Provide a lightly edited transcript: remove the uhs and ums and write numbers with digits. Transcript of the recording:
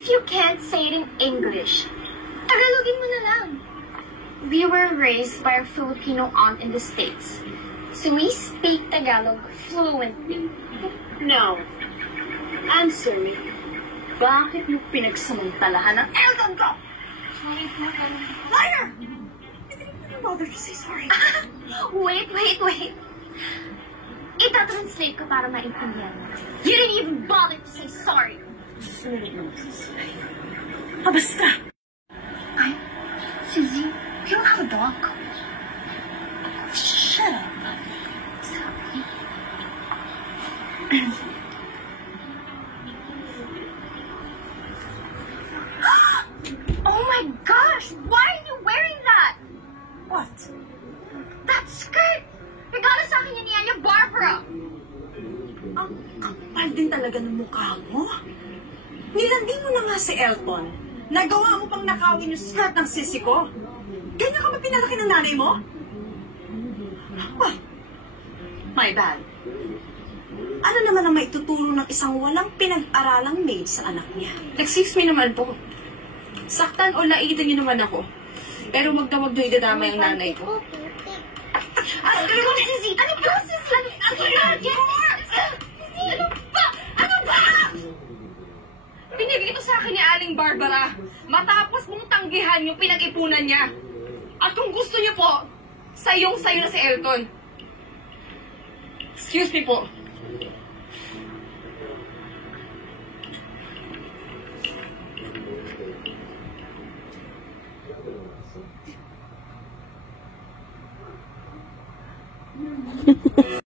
If you can't say it in English, Tagalogin mo na lang. We were raised by a Filipino aunt in the States, so we speak Tagalog fluently. No. Answer me. Bakit mo pinagsamantalahan ang Elton ko? Liar! I didn't even bother to say sorry. Wait. Ita-translate ko para maintindihan mo. You didn't even bother to say sorry. Sulit na magsasabi. Basta! Ay, Suzy, you don't have a dog. Shut up. Sorry. Oh my gosh! Why are you wearing that? What? That skirt! Regalo sa akin yan ni Anya Barbara! Ang kapal din talaga ng mukha mo. Nilandin mo na nga si Elton. Nagawa mo pang nakawin yung skirt ng sisi ko. Ganyan ka ba pinalaki ng nanay mo? Oh, my bad. Ano naman ang maituturo ng isang walang pinag-aralang maid sa anak niya? Excuse me naman po. Saktan o laitan niyo naman ako. Pero magdawag na idadama yung nanay ko. Ano ba, Suzy? Ano ba, Suzy? Ano ba? Ano ba? Binibigay ito sa akin ni Aling Barbara matapos mong tanggihan yung pinag-ipunan niya. At kung gusto niyo po, sayong-sayo na si Elton. Excuse me po. Ha ha ha.